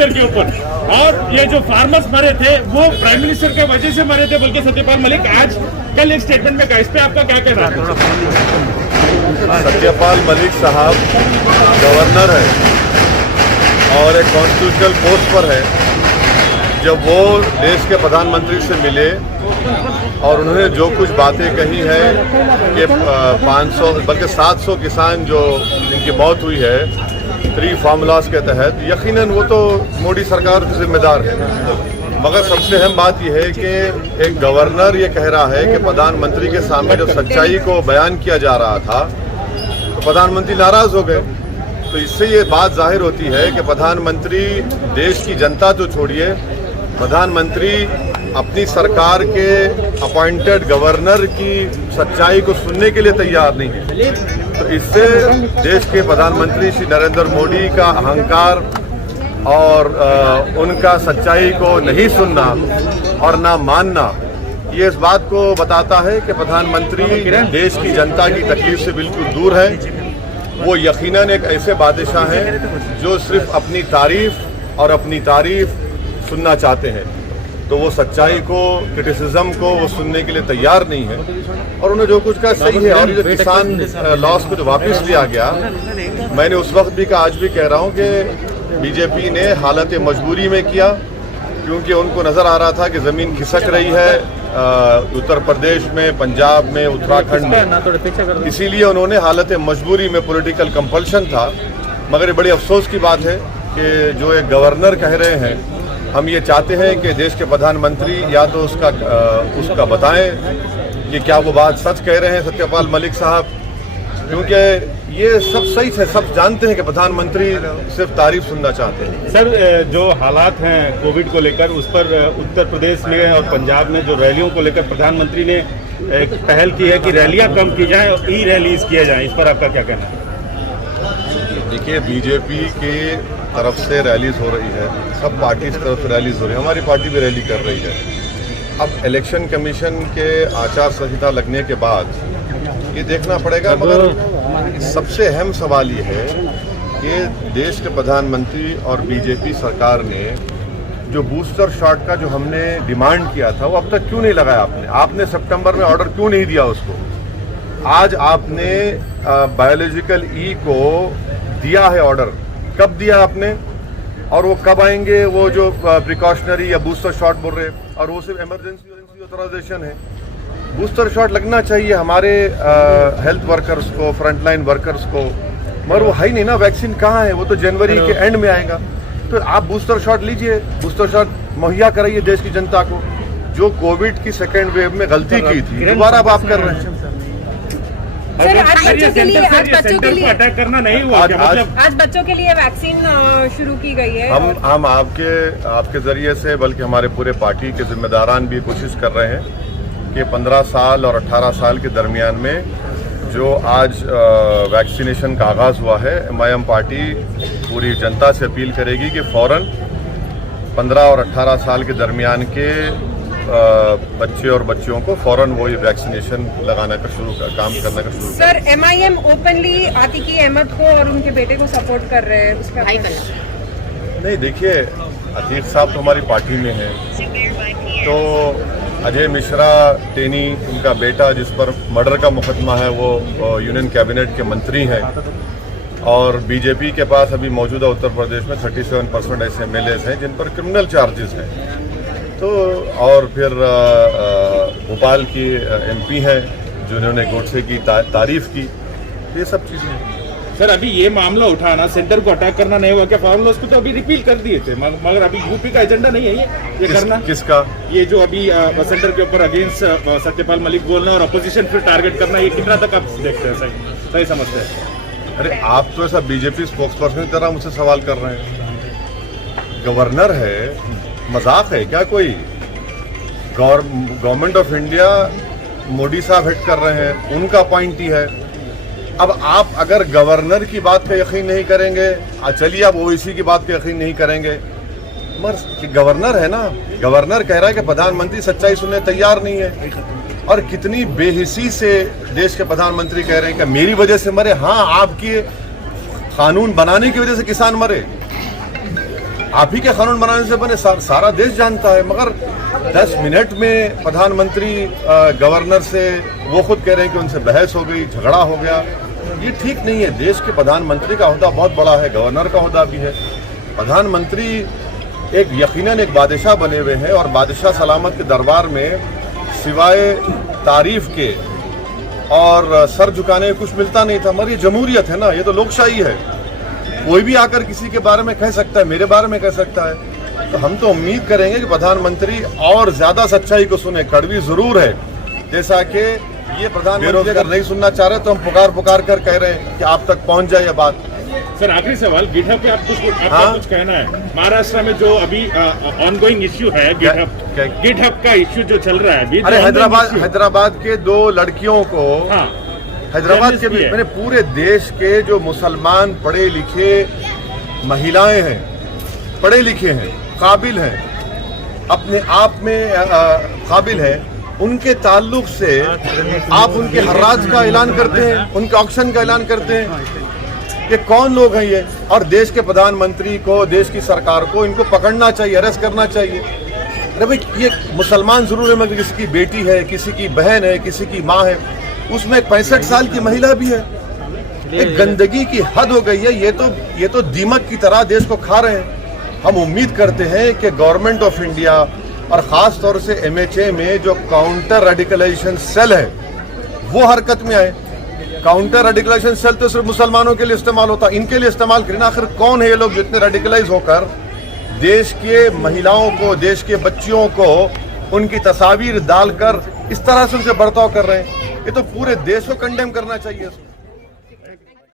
Minister के ऊपर, और ये जो फार्मर्स मरे थे वो प्राइम मिनिस्टर के वजह से मरे थे बोल के सत्यपाल मलिक आज कल एक स्टेटमेंट में कहा। इस पे आपका क्या कहना है? सत्यपाल मलिक साहब गवर्नर है और एक कॉन्स्टिट्यूशनल पोस्ट पर है। जब वो देश के प्रधानमंत्री से मिले और उन्होंने जो कुछ बातें कही है कि 500 बल्कि 700 किसान जो जिनकी मौत हुई है 3 फार्मूलाज के तहत, यकीनन वो तो मोदी सरकार की जिम्मेदार है। मगर सबसे अहम बात यह है कि एक गवर्नर ये कह रहा है कि प्रधानमंत्री के सामने जो सच्चाई को बयान किया जा रहा था तो प्रधानमंत्री नाराज हो गए। तो इससे ये बात जाहिर होती है कि प्रधानमंत्री देश की जनता तो छोड़िए, प्रधानमंत्री अपनी सरकार के अपॉइंटेड गवर्नर की सच्चाई को सुनने के लिए तैयार नहीं है। तो इससे देश के प्रधानमंत्री श्री नरेंद्र मोदी का अहंकार और उनका सच्चाई को नहीं सुनना और ना मानना, ये इस बात को बताता है कि प्रधानमंत्री देश की जनता की तकलीफ से बिल्कुल दूर है। वो यकीनन एक ऐसे बादशाह हैं जो सिर्फ अपनी तारीफ और अपनी तारीफ सुनना चाहते हैं। तो वो सच्चाई को, क्रिटिसिज्म को वो सुनने के लिए तैयार नहीं है। और उन्हें जो कुछ कहा सही है। और जो किसान लॉस को जो वापस लिया गया, मैंने उस वक्त भी कहा, आज भी कह रहा हूँ कि बीजेपी ने हालत मजबूरी में किया, क्योंकि उनको नज़र आ रहा था कि ज़मीन खिसक रही है उत्तर प्रदेश में, पंजाब में, उत्तराखंड में। इसीलिए उन्होंने हालत मजबूरी में, पॉलिटिकल कंपल्शन था। मगर ये बड़ी अफसोस की बात है कि जो एक गवर्नर कह रहे हैं, हम ये चाहते हैं कि देश के प्रधानमंत्री या तो उसका बताएं कि क्या वो बात सच कह रहे हैं सत्यपाल मलिक साहब, क्योंकि ये सब सही है, सब जानते हैं कि प्रधानमंत्री सिर्फ तारीफ सुनना चाहते हैं। सर, जो हालात हैं कोविड को लेकर, उस पर उत्तर प्रदेश में और पंजाब में जो रैलियों को लेकर प्रधानमंत्री ने एक पहल की है कि रैलियां कम की जाएं और ई रैलीज किया जाए, इस पर आपका क्या कहना है? देखिए, बीजेपी की तरफ से रैलीज हो रही है, सब पार्टी की तरफ से रैलीज हो रही है, हमारी पार्टी भी रैली कर रही है। अब इलेक्शन कमीशन के आचार संहिता लगने के बाद ये देखना पड़ेगा। मगर सबसे अहम सवाल ये है कि देश के प्रधानमंत्री और बीजेपी सरकार ने जो बूस्टर शॉट का जो हमने डिमांड किया था वो अब तक क्यों नहीं लगाया? आपने सितंबर में ऑर्डर क्यों नहीं दिया उसको? आज आपने बायोलॉजिकल ई को दिया है ऑर्डर, कब दिया आपने? और वो कब आएंगे वो जो प्रिकॉशनरी या बूस्टर शॉट बोल रहे हैं? और वो सिर्फ इमरजेंसी ऑथराइजेशन है। बूस्टर शॉट लगना चाहिए हमारे हेल्थ वर्कर्स को, फ्रंटलाइन वर्कर्स को, मगर वो है ही नहीं ना। वैक्सीन कहाँ है? वो तो जनवरी के एंड में आएगा। तो आप बूस्टर शॉट लीजिए, बूस्टर शॉट मुहैया कराइए देश की जनता को। जो कोविड की सेकेंड वेव में गलती की थी, दोबारा अब आप कर रहे हैं। सर, आज अटैक करना नहीं हुआ। आज बच्चों के लिए वैक्सीन शुरू की गई है। हम आपके जरिए से, बल्कि हमारे पूरे पार्टी के जिम्मेदारान भी कोशिश कर रहे हैं कि 15 साल और 18 साल के दरमियान में जो आज वैक्सीनेशन का आगाज़ हुआ है, MIM पार्टी पूरी जनता से अपील करेगी कि फ़ौरन 15 और 18 साल के दरमियान के बच्चे और बच्चियों को फ़ौरन वो ये वैक्सीनेशन लगाना का काम करने का शुरू। सर, MIM ओपनली आतिकी अहमद को और उनके बेटे को सपोर्ट कर रहे हैं, उस पर नहीं। देखिए, अतीक साहब तो हमारी पार्टी में हैं, तो अजय मिश्रा टेनी, उनका बेटा जिस पर मर्डर का मुकदमा है, वो यूनियन कैबिनेट के मंत्री हैं। और बीजेपी के पास अभी मौजूदा उत्तर प्रदेश में 37% ऐसे MLAs हैं जिन पर क्रिमिनल चार्जेस हैं। तो और फिर भोपाल की MP हैं जिन्होंने गोडसे की तारीफ की। ये सब चीज़ें हैं। सर, अभी ये मामला उठाना, सेंटर को अटैक करना नहीं हुआ क्या? फॉर्मूला उसको तो अभी रिपील कर दिए थे, मगर अभी यूपी का एजेंडा नहीं है ये करना। किसका? ये जो अभी सेंटर के ऊपर अगेंस्ट सत्यपाल मलिक बोलना और अपोजिशन फिर टारगेट करना, ये कितना तक आप देखते हैं, सही समझते हैं? अरे, आप तो ऐसा बीजेपी स्पोक्सपर्सन की तरह मुझसे सवाल कर रहे हैं। गवर्नर है, मजाक है क्या कोई? गवर्नमेंट ऑफ इंडिया मोदी साहब हेड कर रहे हैं, उनका अपॉइंटी है। अब आप अगर गवर्नर की बात पे यकीन नहीं करेंगे, चलिए आप ओवैसी की बात पे यकीन नहीं करेंगे, मगर गवर्नर है ना, गवर्नर कह रहा है कि प्रधानमंत्री सच्चाई सुनने तैयार नहीं है। और कितनी बेहिसी से देश के प्रधानमंत्री कह रहे हैं कि मेरी वजह से मरे। हाँ, आपके कानून बनाने की वजह से किसान मरे। आप ही के कानून बनाने से बने, सारा देश जानता है। मगर 10 मिनट में प्रधानमंत्री गवर्नर से वो खुद कह रहे हैं कि उनसे बहस हो गई, झगड़ा हो गया। ये ठीक नहीं है। देश के प्रधानमंत्री का ओहदा बहुत बड़ा है, गवर्नर का ओहदा भी है। प्रधानमंत्री एक यकीनन एक बादशाह बने हुए हैं और बादशाह सलामत के दरबार में सिवाय तारीफ के और सर झुकाने कुछ मिलता नहीं था। मगर ये जमहूरियत है ना, ये तो लोकशाही है। कोई भी आकर किसी के बारे में कह सकता है, मेरे बारे में कह सकता है। तो हम तो उम्मीद करेंगे कि प्रधानमंत्री और ज्यादा सच्चाई को सुने। कड़वी जरूर है, जैसा कि ये प्रधानमंत्री अगर नहीं सुनना चाह रहे तो हम पुकार कर कह रहे हैं कि आप तक पहुंच जाए ये बात। सर आखिरी सवाल, गिटहब पे आपका कुछ कहना है? महाराष्ट्र में जो अभी ऑनगोइंग इश्यू है गिटहब का इश्यू जो चल रहा है अभी, अरे हैदराबाद के 2 लड़कियों को, हाँ, हैदराबाद के मैंने पूरे देश के जो मुसलमान पढ़े लिखे महिलाएं हैं, पढ़े लिखे हैं, काबिल हैं, अपने आप में काबिल हैं, उनके ताल्लुक से आप उनके हर्राज का ऐलान करते हैं, उनके ऑक्शन का ऐलान करते हैं। ये कौन लोग हैं ये? और देश के प्रधानमंत्री को, देश की सरकार को इनको पकड़ना चाहिए, अरेस्ट करना चाहिए। अरे भाई, ये मुसलमान जरूर है मगर किसी की बेटी है, किसी की बहन है, किसी की माँ है, उसमें एक 65 साल की महिला भी है। एक गंदगी की हद हो गई है। ये तो दीमक की तरह देश को खा रहे हैं। हम उम्मीद करते हैं कि गवर्नमेंट ऑफ इंडिया और खास तौर से MHA में जो काउंटर रेडिकलाइजेशन सेल है वो हरकत में आए। काउंटर रेडिकलाइजेशन सेल तो सिर्फ मुसलमानों के लिए इस्तेमाल होता, इनके लिए इस्तेमाल करें। आखिर कौन है ये लोग जितने रेडिकलाइज होकर देश के महिलाओं को, देश के बच्चियों को उनकी तस्वीर डालकर इस तरह से उनसे बर्ताव कर रहे हैं? ये तो पूरे देश को कंडेम करना चाहिए।